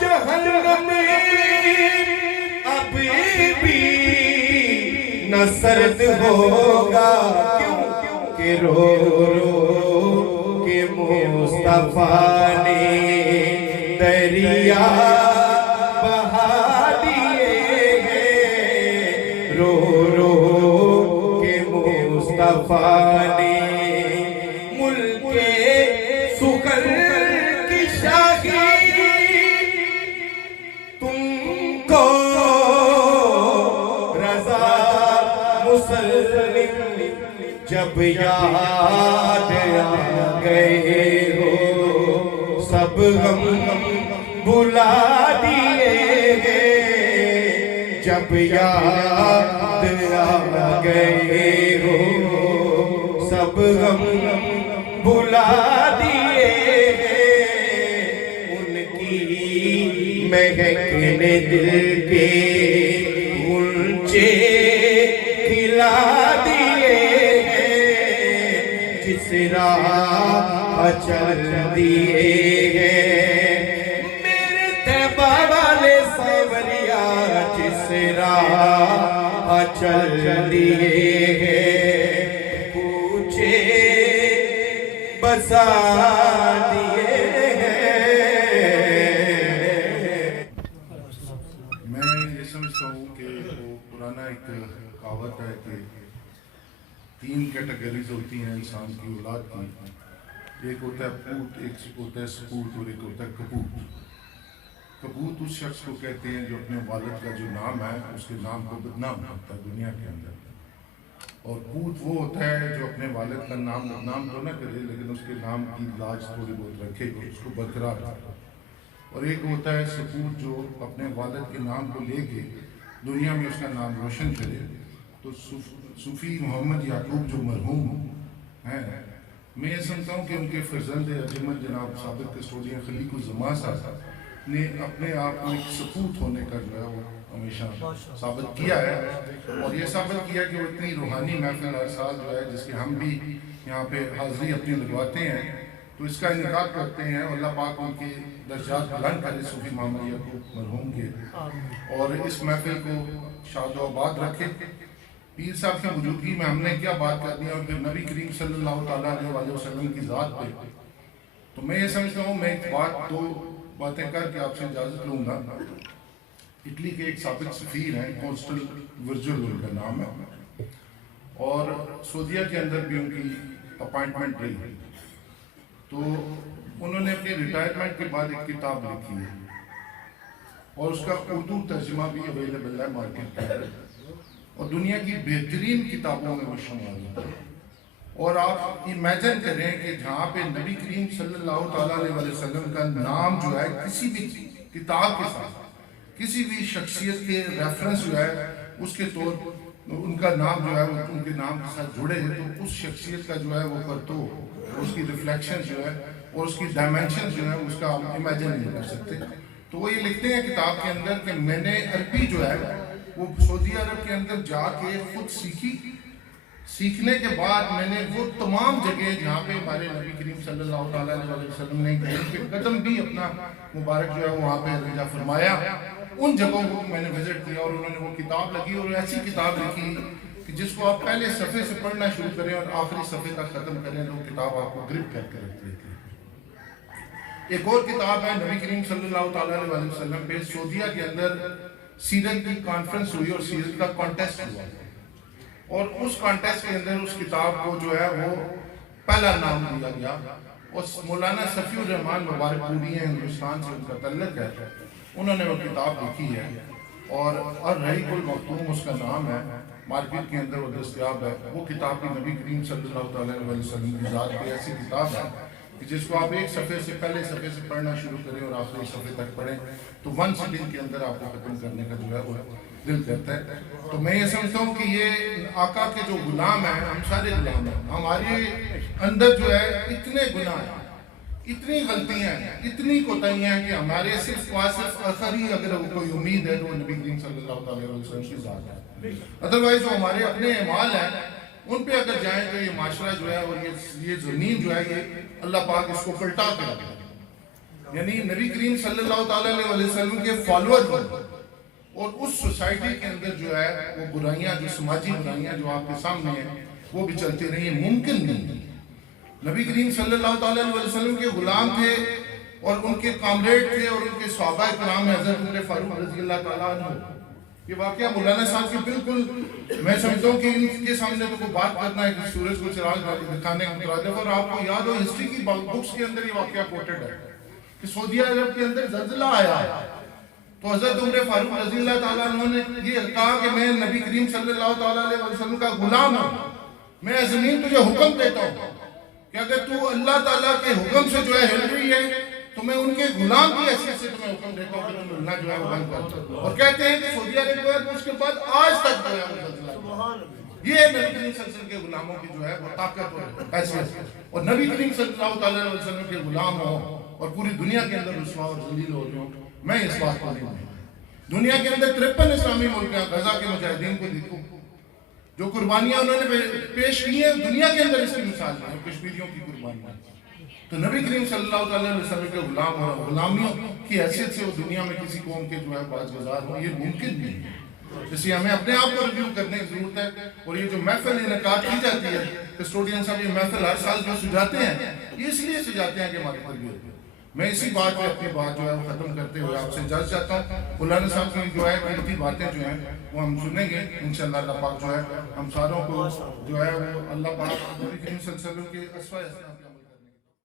جہنم ابھی بھی نہ سرد ہوگا، کیوں کہ رو رو کے مصطفیٰ نے دریا بہا دیے ہیں، رو رو کے مصطفیٰ نے ملک سکر کی شاہی تم کو رضا مسلم جب یاد آ گئے ہو، سب غم بھلا دیے گے، جب یاد آ گئے ہو، سب غم بھلا دیے گے، ان کی مہکنے دل کے غنچے کھلا دیے ہیں، جس راہ چل دیے ہیں میرے طیبہ والے ساوریا، جس راہ چل دیے ہیں پوچھے بسا دیے ہیں۔ میں یہ سمجھتا ہوں کہ وہ پرانا ایک کہاوت ہے کہ 3 کیٹیگریز ہوتی ہیں انسان کی اولاد کی، ایک ہوتا ہے پوت، ایک ہوتا ہے سپوت اور ایک ہوتا ہے کپوت۔ کپوت اس شخص کو کہتے ہیں جو اپنے والد کا جو نام ہے اس کے نام کو بدنام کرتا ہے دنیا کے اندر، اور پوت وہ ہوتا ہے جو اپنے والد کا نام بدنام تو نہ کرے لیکن اس کے نام کی لاج تھوڑی بہت رکھے گا، اس کو برقرار رکھے۔ اور ایک ہوتا ہے سپوت جو اپنے والد کے نام کو لے کے دنیا میں اس کا نام روشن کرے۔ تو صوفی محمد یعقوب جو مرحوم ہیں، میں یہ سمجھتا ہوں کہ ان کے فرزند اجمل جناب سابق کسٹوڈین خلیق الزمان صاحب نے اپنے آپ کو ایک سپوت ہونے کا جو ہے وہ ہمیشہ ثابت کیا ہے، اور یہ ثابت کیا کہ وہ اتنی روحانی محفل ہر سال جو ہے جس کے ہم بھی یہاں پہ حاضری اپنی لگواتے ہیں تو اس کا انعقاد کرتے ہیں، اور اللہ پاک ان کے درجات بلند کرے صوفی محمد یعقوب مرحوم کے، اور اس محفل کو شاد و آباد رکھے۔ پیر صاحب کی موجودگی میں ہم نے کیا بات کر دی اور پھر نبی کریم صلی اللہ تعالیٰ علیہ وسلم کی ذات پہ، تو میں یہ سمجھتا ہوں میں ایک بات 2 باتیں کر کے آپ سے اجازت لوں گا۔ اٹلی کے ایک سابق سفیر ہیں، کونسٹل ورجل ان کا نام ہے، اور سعودیہ کے اندر بھی ان کی اپائنٹمنٹ رہی، تو انہوں نے اپنی ریٹائرمنٹ کے بعد ایک کتاب لکھی ہے اور اس کا اردو ترجمہ بھی اویلیبل ہے مارکیٹ کے اندر، اور دنیا کی بہترین کتابوں میں وہ شامل ہے۔ اور آپ امیجن کریں کہ جہاں پہ نبی کریم صلی اللہ تعالیٰ علیہ وسلم کا نام جو ہے کسی بھی کتاب کے ساتھ کسی بھی شخصیت کے ریفرنس جو ہے اس کے طور ان کا نام جو ہے وہ ان کے نام کے ساتھ جڑے ہیں، تو اس شخصیت کا جو ہے وہ پرتو اس کی ریفلیکشن جو ہے اور اس کی ڈائمینشن جو ہے اس کا آپ امیجن نہیں کر سکتے۔ تو وہ یہ لکھتے ہیں کتاب کے اندر کہ میں نے عربی جو ہے وہ سعودی عرب کے اندر جا کے خود سیکھی، سیکھنے کے بعد میں نے وہ تمام جگہ جہاں پہ ہمارے نبی کریم صلی اللہ تعالیٰ علیہ وسلم نے قدم بھی اپنا مبارک جو ہے وہاں پہ رجا فرمایا، ان جگہوں کو میں نے وزٹ کیا، اور انہوں نے وہ کتاب لگی اور ایسی کتاب لکھی کہ جس کو آپ پہلے صفحے سے پڑھنا شروع کریں اور آخری صفحے تک ختم کریں تو کتاب آپ کو گرپ کر کے رکھ لیتی ہے۔ ایک اور کتاب ہے نبی کریم صلی اللہ تعالیٰ علیہ وسلم پہ سعودیہ کے اندر سیرت کی کانفرنس ہوئی اور سیرت کا کانٹیسٹ ہوا، اور اس کانٹیسٹ کے اندر اس کتاب کو جو ہے وہ پہلا نام دیا گیا، اور مولانا صفی الرحمان مبارک پوری ہیں، ہندوستان سے ان کا تعلق ہے، انہوں نے وہ کتاب لکھی ہے، اور الرحیق المختوم اس کا نام ہے، مارکیٹ کے اندر وہ دستیاب ہے۔ وہ کتاب بھی نبی کریم صلی اللہ تعالیٰ علیہ وسلم کی ذات پہ ایسی کتاب ہے کہ جس کو آپ ایک صفحے سے پہلے صفحے سے پڑھنا شروع کریں اور آخری صفحے تک پڑھیں تو 1 سیکنڈ کے اندر آپ کو ختم کرنے کا جو ہے وہ دل کرتا ہے۔ تو میں یہ سمجھتا ہوں کہ یہ آقا کے جو غلام ہیں، ہم سارے غلام ہیں، ہمارے اندر جو ہے اتنے گناہ ہیں، اتنی غلطیاں ہیں، اتنی کوتاہیاں ہیں کہ ہمارے صرف آخری اگر کوئی امید ہے تو وہ نبی کریم صلی اللہ علیہ وسلم کی ذات ہے۔ ادروائز جو ہمارے اپنے اعمال ہیں ان پہ اگر جائیں تو یہ معاشرہ جو ہے اور یہ زمین جو ہے یہ اللہ پاک اس کو پلٹا کے رکھے، یعنی نبی کریم صلی اللہ تعالیٰ علیہ وسلم کے فالوور ہوں اور اس سوسائٹی کے اندر جو ہے وہ برائیاں، جو سماجی برائیاں جو آپ کے سامنے ہیں وہ بھی چلتی رہی ہیں، ممکن نہیں۔ نبی کریم صلی اللہ تعالیٰ علیہ وسلم کے غلام تھے اور ان کے کامریڈ تھے اور ان کے صحابہ کرام میں حضرت عمر فاروق رضی اللہ تعالیٰ عنہ۔ یہ واقعہ مولانا صاحب کی بالکل میں سمجھتا ہوں کہ ان کے سامنے تو کوئی بات کرنا ہے کہ سورج کو چراغ دکھانے کا مترادف، اور آپ کو یاد ہو ہسٹری کی بکس کے اندر یہ واقعہ کوٹڈ ہے کہ سعودی عرب کے اندر زلزلہ آیا تو حضرت عمر فاروق رضی اللہ تعالیٰ عنہ نے یہ کہا کہ میں نبی کریم صلی اللہ تعالیٰ علیہ وسلم کا غلام ہوں، میں زمین تجھے حکم دیتا ہوں کہ اگر تو اللہ تعالیٰ کے حکم سے جو ہے ہل رہی ہے تو میں ان کے غلام کی حیثیت سے تمہیں حکم دیتا ہوں کہ تم ہلنا جو ہے وہ بند کر۔ اور کہتے ہیں کہ سعودی عرب میں اس کے بعد آج تک جو ہے وہ زلزلہ، یہ نبی کریم صلی اللہ علیہ وسلم کے غلاموں کی جو ہے وہ طاقت اور حیثیت، اور نبی کریم صلی اللہ تعالیٰ علیہ وسلم کے غلام ہوں اور پوری دنیا کے اندر رسوا اور ذلیل ہو جاؤں، میں اس بات کو نہیں مانتا۔ دنیا کے اندر 53 اسلامی ملک ہیں، غزہ کے مجاہدین کو دیکھو جو قربانیاں انہوں نے پیش کی ہیں، دنیا کے اندر اس کی مثال ہے کشمیریوں کی قربانیاں۔ تو نبی کریم صلی اللہ تعالیٰ علیہ وسلم کے غلام اور غلامیوں کی حیثیت سے وہ دنیا میں کسی قوم کے جو ہے باز گزار ہوں، یہ ممکن نہیں ہے۔ اس لیے ہمیں اپنے آپ کو ریویو کرنے کی ضرورت ہے، اور یہ جو محفل انعقاد کی جاتی ہے، کسٹوڈین صاحب یہ محفل ہر سال جو سجاتے ہیں یہ اس لیے سجاتے ہیں کہ ہماری تربیت ہو۔ میں اسی بات پہ اپنی بات جو ہے وہ ختم کرتے ہوئے آپ سے اجازت چاہتا ہوں۔ مولانا صاحب کی جو ہے قیمتی باتیں جو ہیں وہ ہم سنیں گے انشاءاللہ۔ اللہ پاک جو ہے ہم ساروں کو جو ہے وہ اللہ پاک نبی کریم صلی اللہ علیہ وسلم کے اسوہ